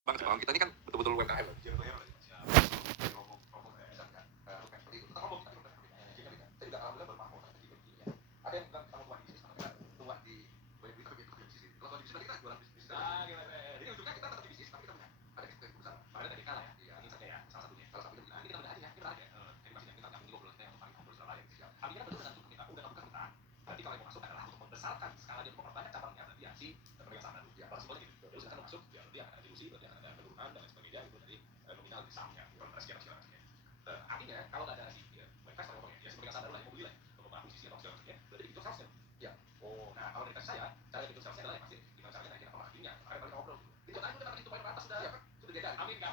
Bang, Bang, kita ini kan betul-betul UMKM loh. Ngomong misalkan seperti itu. Kita ngomong kita saya juga alhamdulillah bermakmur di begini ya. Ada yang bilang kamu tua di bisnis, karena tua di banyak duit tapi kerja di bisnis. Kalau tua di bisnis berarti kita jualan bisnis. Jadi ujungnya kita tetap di bisnis tapi kita punya ada kita perusahaan. Padahal tadi kalah ya. Iya, ini saja ya salah satunya. Salah satunya begini. Ini kita beda aja ya. Kita menarik ya. Edukasinya kita nggak ngobrol kita yang paling ngobrol secara lain. Artinya betul dengan kita udah buka perusahaan. Berarti kalau yang mau masuk adalah untuk membesarkan skala dia memperbanyak cabangnya berarti ya si pemegang saham baru. Ya, kalau simpelnya gitu. Terus kan masuk ya berarti akan ada dilusi, berarti akan ada penurunan dan lain sebagainya itu dari nominal di sahamnya, sekian sekian sekian. Artinya kalau nggak ada si ya, investor ngomongnya ya si pemegang saham baru lah yang mau beli lah, untuk akuisisi atau segala macamnya, berarti itu salesnya. Ya. Oh, nah kalau dari saya cara bikin salesnya adalah yang pasti gimana caranya naikin apa marketingnya, makanya paling ngobrol. Itu aja udah marketing 2 atas sudah. Ya kan? Sudah diajarin. Amin kan?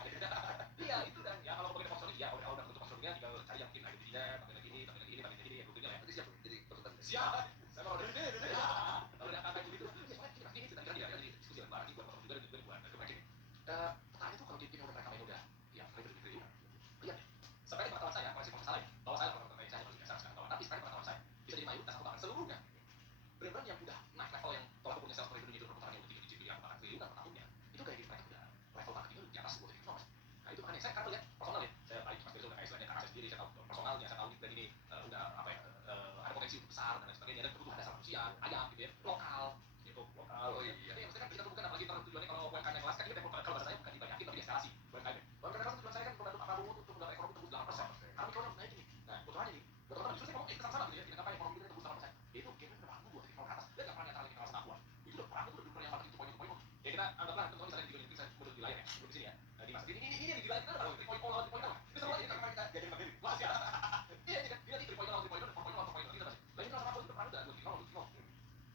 Iya itu dan ya kalau bagian sponsornya ya kalau udah bentuk sponsornya tinggal cari yang mungkin ada giginya, tambahin lagi ini, tambahin lagi ini, tambahin lagi ini, yang pentingnya ya. Nanti siap jadi konsultan. Siap. Saya kalau udah kalau udah kata gitu, ya soalnya ini kita kira jadi diskusi bareng lagi buat motor juga dan juga buat kebajikan. Petani itu kalau dia udah mereka main udah, ya mereka berdiri. Lihat, sampai pengetahuan saya, koleksi kalau salah ya, bahwa saya pernah saya masih biasa sekarang, tapi sekarang pengetahuan saya bisa jadi mayoritas atau bahkan seluruhnya. Brand-brand yang udah naik level yang kalau aku punya sales per revenue itu perputaran yang udah 3 digit yang bahkan triliunan per tahunnya, itu kayak gitu mereka udah level marketingnya udah di atas 10 triliun mas. Nah itu makanya saya karena lihat personal ya, saya baik mas Bezo udah kayak istilahnya kakak saya sendiri, saya tahu personalnya, saya tahu brand ini udah apa ya, ada potensi untuk besar dan lain sebagainya dan kebutuhan dasar manusia, ayam gitu ya, lokal gitu, lokal. Oh iya. Jadi maksudnya kan kita bukan apalagi tujuannya kalau UMKM kelas kan kita kalau bahasa saya bukan dibanyakin tapi eskalasi UMKM. UMKM kelas tujuan saya kan membantu Pak Prabowo untuk pertumbuhan ekonomi tembus 8%. Kami kalau naik ini. Nah, kebetulan ini, betul-betul justru saya ngomong sama-sama gitu ya, kita kapan ekonomi kita tembus 8%. Itu game udah bagus buat ekonomi atas. Dan nggak pernah nyata lagi kelas akuan. Itu udah perang itu udah dunia yang marketing 2.0. Ya kita anggaplah teman-teman misalnya di video ini saya menurut di layar ya, sebelum di sini ya. Dimas, ini yang di layar kita ada 3.0 lawan 3.0. Itu semua ini karena kita jadi materi. Wah, siap. Iya, ini kan dia 3.0 lawan 3.0 dan 4.0 lawan 4.0 kita masih. Lain kalau sama aku itu perang udah 2.0.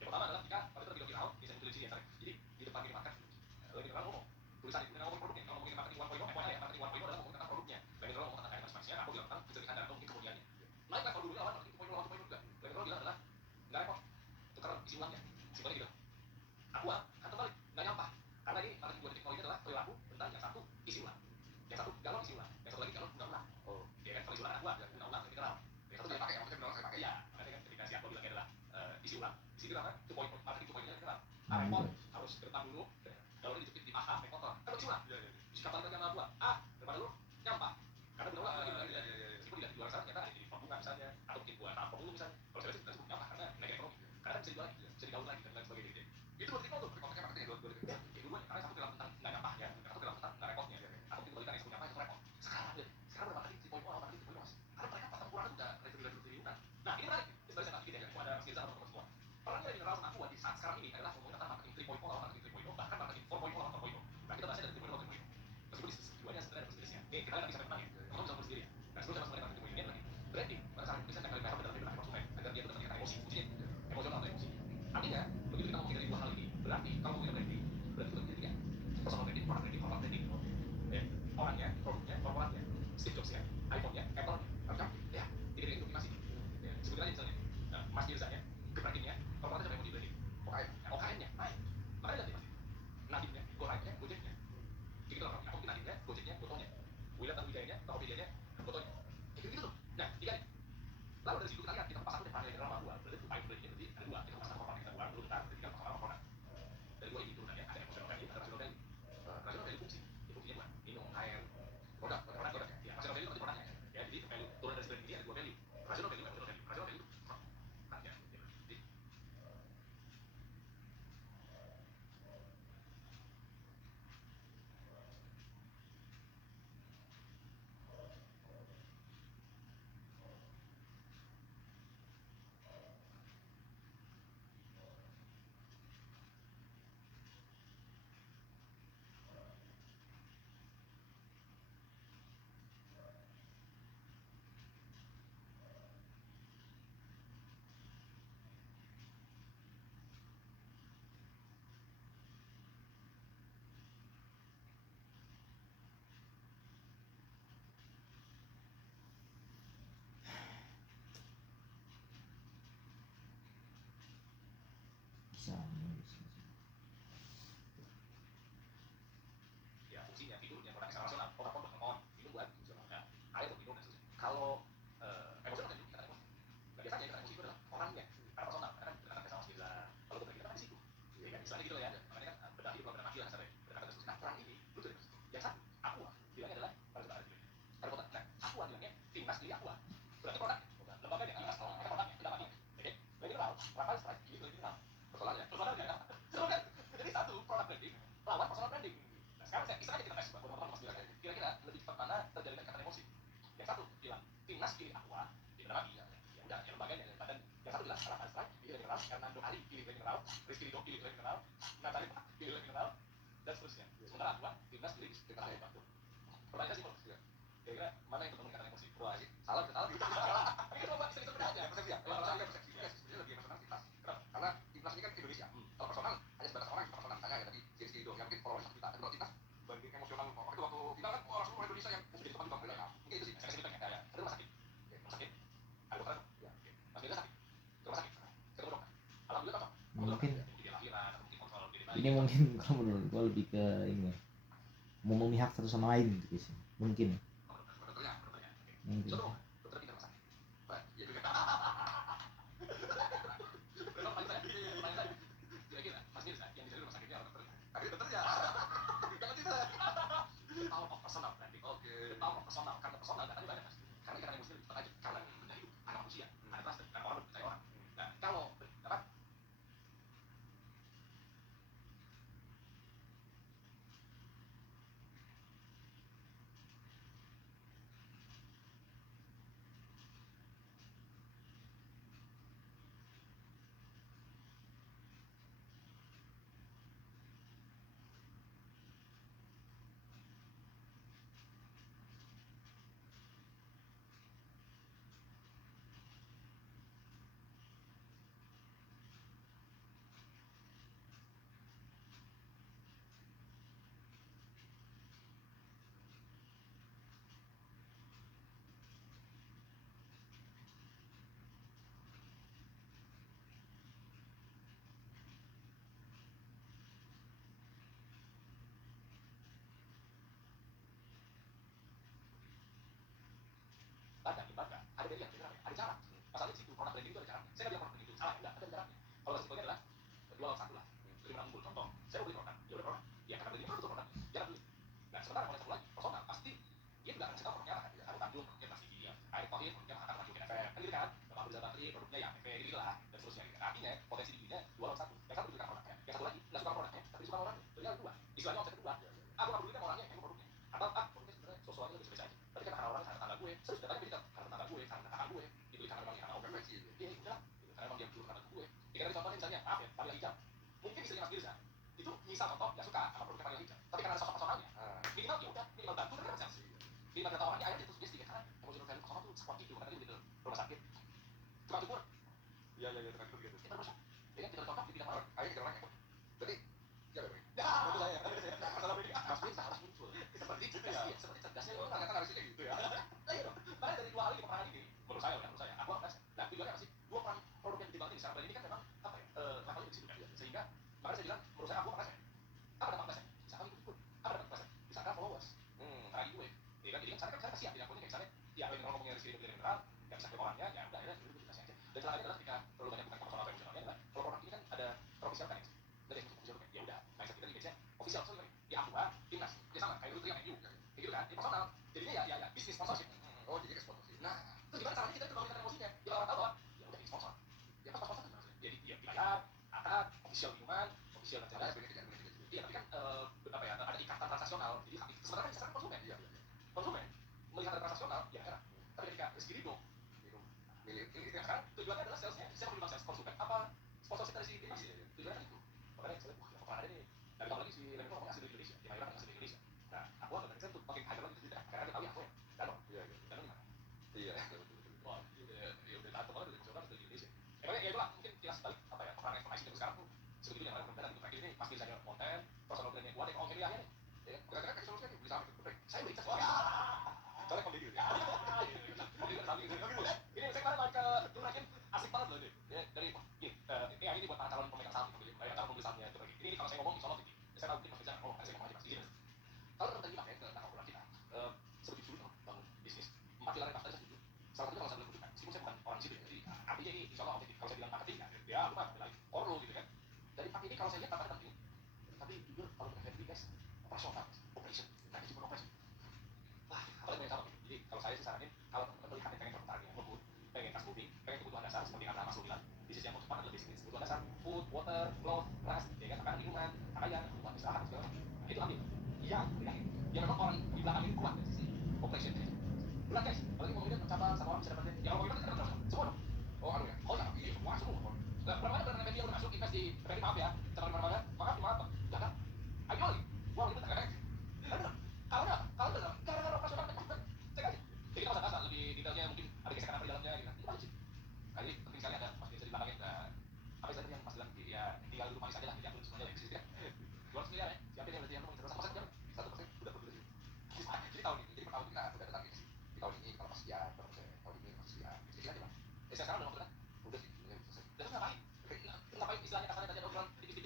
Yang pertama adalah ketika pada itu video viral, ini saya tulis di sini ya. Jadi di depan minimarket lagi orang ngomong tulisan itu ngomong produknya. Kalau ngomongin marketing 1.0 ya, marketing 1.0 adalah ngomongin tentang produknya. Lagi orang ngomong tentang daya manusia, aku bilang tentang kecerdasan dan mungkin kemudiannya. Naik level dulu lawan marketing 2.0 lawan 2.0 juga. Lagi orang bilang adalah nggak repot, tukar isi ulangnya. Simpelnya gitu. Aku kan terbalik, nggak nyampah. Karena ini marketing 2.0 ini adalah perilaku tentang yang satu isi ulang, yang satu galon isi ulang, yang satu lagi galon guna ulang. Oh, ya kan kalau isi ulang anak gua, guna ulang lebih kenal. Yang satu dia pakai, yang maksudnya saya pakai. Iya, makanya kan ketika si aku bilangnya adalah isi ulang. Isi ulang kan, itu poin marketing 2.0 kenal. Repot, harus ke depan dulu, galon dijepit di paha, naik motor. Kan isi ulang. Isi kapal lagi sama gua. Daripada lu nyampah. Karena guna ulang lagi bilang meskipun tidak di luar sana ternyata ada di bunga misalnya, atau mungkin buat tampung dulu misalnya. Kalau saya sih sebut nyampah karena naik ekonomi. Karena bisa dijual lagi, bisa digaul lagi dan lain sebagainya. Itu berarti kalau tuh konteksnya marketing ya, dua-duanya. Dua-duanya karena satu dalam tentang nggak nyampahnya, satu dalam tentang nggak repotnya. Atau mungkin balikan yang satu nyampah itu repot. Sekarang udah marketing 3.0 sama marketing 3.0 mas. Karena mereka pertempuran itu udah revenue triliunan. Nah ini menarik. Sebenarnya saya nggak pikir ya, ada Mas Firza atau teman semua. Orang yang mineral sama aku di saat sekarang ini adalah ngomongin tentang marketing 3.0 sama marketing 3.0 bahkan marketing 4.0 sama 4.0. Nah kita bahasnya dari 3.0 ke 3.0. Meskipun di keduanya sebenarnya ada plus minusnya. Nih kita lihat bisa menang ya. Kamu bisa sendiri ya. Nah sebelum saya masuk ke marketing 3.0 ini lagi. Branding, mana cara bisa nempelin merek dalam hidup konsumen agar dia tetap meningkatkan emosi, kuncinya emosional atau emosi. Artinya begitu kita ngomongin dari dua hal ini, berarti kalau ngomongin branding, berarti kita menjadi tiga. Personal branding, product branding, corporate branding. Ya, orangnya, produknya, korporatnya, Steve Jobs ya, iPhone-nya, Apple-nya, lengkap. Ya, tiga-tiga itu masih. Ya, sebutin aja misalnya, Mas Mirzanya, gebrakinnya, korporatnya coba yang mau di branding. OKM, OKM-nya, naik. Makanya lihat nih Mas, Nadimnya, GoRide-nya, Gojek-nya. Kayak gitu lah, aku mungkin Nadimnya, Gojek-nya, Gotonya. Wilat dan Wijayanya, Tokopedia-nya, Gotonya. Kayak gitu-gitu tuh. Nah, tiga nih. Lalu dari situ kita lihat, kita ke pasar udah panggil drama dua, berarti itu paling brandingnya berarti ada dua. Kita ke pasar korporat kita buat dulu bentar, jadi kita pasar korporat. Dari dua ini turunannya ada emosional value, ada rasional value. Rasional value fungsi, ya fungsinya dua, minum, air, produk ya. Ya, rasional value itu produknya. Ya, jadi value turun dari brand ini ada dua value. Rasional value, emosional value. Rasional value ya, jadi ya fungsinya figurnya produknya secara rasional. Coca-Cola buat ngemon, minum buat fungsional. Nah, air buat minum dan seterusnya. Kalau emosional value kita emosi. Nah, biasanya yang emosi itu adalah orangnya, karena personal. Karena kan berdekatan sama Firza. Kalau kita kan di situ. Ya kan, istilahnya gitu lah ya. Makanya kan bedah hidup bedah mati lah kasarnya. Berdekatan terus. Nah, perang ini, lu tuh sekarang istilahnya kita tes buat teman-teman Mas Bilar ya. Kira-kira lebih cepat mana terjadinya ikatan emosi? Yang satu bilang timnas pilih Aqua, di mana lagi ya udah yang lembaganya dan yang satu bilang Alasan Strike pilih mineral, Hernando Ari pilih mineral, Rizky Ridho pilih mineral, Natali pilih mineral, dan seterusnya. Sementara Aqua timnas pilih timnas hebat. Pertanyaan sih Mas, kira-kira mana yang benar ikatan emosi? Wah sih salah gitu. Ini coba bisa beda aja persepsi ya. Kalau saya persepsi ya sebenarnya lebih emosional timnas. Kenapa? Karena timnas ini kan Indonesia. Kalau personal hanya sebatas orang yang personal misalnya ya tadi Rizky Ridho yang mungkin followernya 1 juta. Tapi kalau timnas banding emosional waktu final kan orang semua Indonesia yang jadi depan juga beda. Mungkin itu sih saya kasih ya. Tapi rumah sakit. Rumah sakit. Ada dokter. Ya. Mas Bila sakit. Rumah sakit. Ketemu dokter. Alhamdulillah apa? Mungkin Dia lahiran, mungkin kontrol diri. ini mungkin kalau menurut gua lebih ke ini ya, mau memihak satu sama lain gitu sih mungkin. Dokternya. Mungkin. Dokter pintar masak. Baik, ya juga. Memang paling saya. Kira-kira Mas Mirza yang di rumah sakitnya orang dokternya. Dokternya. Jangan kita. Tahu personal branding. Oke. Tahu personal karena personal datanya banyak Mas. Karena kita emosi lebih cepat aja. Karena menjadi anak manusia, ada trust dan orang percaya orang. Nah, kalau dapat baca, ada media, ada cara. Masalahnya di situ produk branding itu ada cara. Saya nggak bilang produk branding itu salah, enggak, ada caranya. Kalau resikonya adalah dua lawan satu lah. Jadi menang unggul. Contoh, saya mau beli produk, dia udah produk. Ya karena branding itu produk, dia akan beli. Nah, sementara kalau yang satu lagi, personal, pasti dia juga akan kasih tahu produknya apa. Aku Tanjung, produknya masih dia. Air Thohir, produknya makan Tanjung FM. Kan gitu kan? Bapak Abdul Bakri, produknya ya FM, gitu lah. Dan seterusnya. Artinya, potensi dijualnya dua lawan satu. Yang satu belikan produknya, yang satu lagi nggak suka produknya, tapi suka orangnya. Jadi ada dua. Istilahnya omset kedua. Aku nggak peduli sama orangnya, yang produknya. Atau produknya sebenarnya sosialnya lebih spesial aja. Tapi karena orang karena tetangga gue, terus datanya beda karena tetangga gue, karena kakak gue, dibeli karena memang karena orang kecil. Iya, udah. Karena memang dia dulu karena gue. Jika ada contohnya misalnya, maaf ya, Vanilla hijau. Mungkin istrinya Mas Mirza itu misal contoh nggak suka sama produknya Vanilla hijau. Tapi karena ada sosok personalnya, minimal ya udah, minimal bantu dan dapat sales. Minimal kata orangnya akhirnya terus dia sedikit karena emosional value personal tuh support itu. Karena tadi begitu rumah sakit, tukang cukur. Iya, tukang cukur gitu. Kita berusaha. Ya, kita contoh di bidang orang. Akhirnya kita orangnya. Berarti, ya betul. Ya, betul saya. Masalah ini, Mas Mirza harus muncul. Seperti cerdas, seperti cerdasnya orang nggak harus kayak gitu ya. Nah, iya dong. Makanya dari dua hal ini peperangan ini, menurut saya, aku apres. Nah, tujuannya apa sih? Dua peran produk yang dikembangkan di sekarang ini kan memang apa ya? Levelnya di situ kan. Sehingga makanya saya bilang, menurut saya aku apres ya. Apa dampak apres ya? Misalkan ikut. Apa dampak apres ya? Misalkan followers. Lagi gue. Ya kan, jadi kan saya kasihan di akunnya kayak misalnya, ya yang orang ngomongnya Rizky Ridho mineral, nggak bisa ke orangnya, ya udah, ya udah kita aja. Dan celakanya adalah ketika terlalu banyak bukan personal atau emosionalnya adalah kalau produk ini kan ada terofisial kan ya. Dari yang official kan, ya udah, mindset kita di image-nya official, sorry, ya aku timnas, ya sama kayak itu yang MU, kayak gitu kan, ini personal. Jadinya ya bisnis sponsorship. Oh, jadi kayak sponsorship. Nah, itu gimana caranya kita terlalu emosinya? Bila orang tahu bahwa ya udah ini sponsor. Ya pas sponsor gimana sih? Jadi ya dibayar, akan official minuman, official merchandise. Iya, tapi kan apa ya? Ada ikatan transaksional. Jadi sebenarnya kan sekarang konsumen. Iya. Konsumen melihat ada transaksional, ya enak. Tapi ketika Rizky Ridho milih ini yang sekarang tujuannya adalah salesnya. Siapa bilang sales konsumen? Apa sponsorship dari si timnas? Tujuannya kan itu. Makanya saya wah, apa ada nih? Dan ditambah lagi si Lemko ngomong asli dari Indonesia. Di Mayora asli dari Indonesia. Nah, aku akan saya tuh makin hyper lagi gitu. Karena dia tahu ya aku ya. Danau. Iya. Danau gimana? Iya. Wah, ya udah tahu banget dari emosional dari Indonesia. Makanya ya itulah mungkin kilas balik apa ya? Peran informasi dari sekarang tuh sebegini yang mana gitu. Kayak ini Mas Mirza konten, personal brandnya kuat, yang akhirnya nih. Ya, kira-kira kayak solusinya bisa saya beri tes. Soalnya kalau gitu ya. Ini saya kemarin balik ke Jurakin asik banget loh ini. Ya, dari ini buat para calon pemegang saham gitu. Calon pembeli sahamnya itu lagi. Ini kalau saya ngomong insya Allah tinggi. Saya tahu mungkin Mas Mirza ngomong, saya ngomong aja Mas Mirza. Kalau teman tadi pakai ke narkoba kita, setuju dulu bangun bisnis. 4 pilar yang tadi saya setuju. Salah satunya kalau saya bilang butuhkan. Meskipun saya bukan orang situ ya. Jadi artinya ini insya Allah objektif. Kalau saya bilang marketing ya lupa bilang korlo gitu kan. Dari 4 ini kalau saya lihat tantangan penting. Tapi jujur kalau kita lihat guys, operasional, operation, manajemen operation. Wah, apa yang sama? Jadi kalau saya sih saranin kalau teman-teman melihat yang pengen perputaran yang ngebut, pengen fast moving, pengen kebutuhan dasar seperti kata Mas bilang, bisnis yang mau cepat adalah bisnis kebutuhan dasar, food, water, cloth, trust, ya kan, makanan, minuman, pakaian, kebutuhan istirahat, segala macam. Nah, itu ambil. yang ya memang orang di belakang ini kuat dari sisi operation. Berat guys, apalagi mau ngomongin cabang sama orang bisa dapetin. Ya kalau mau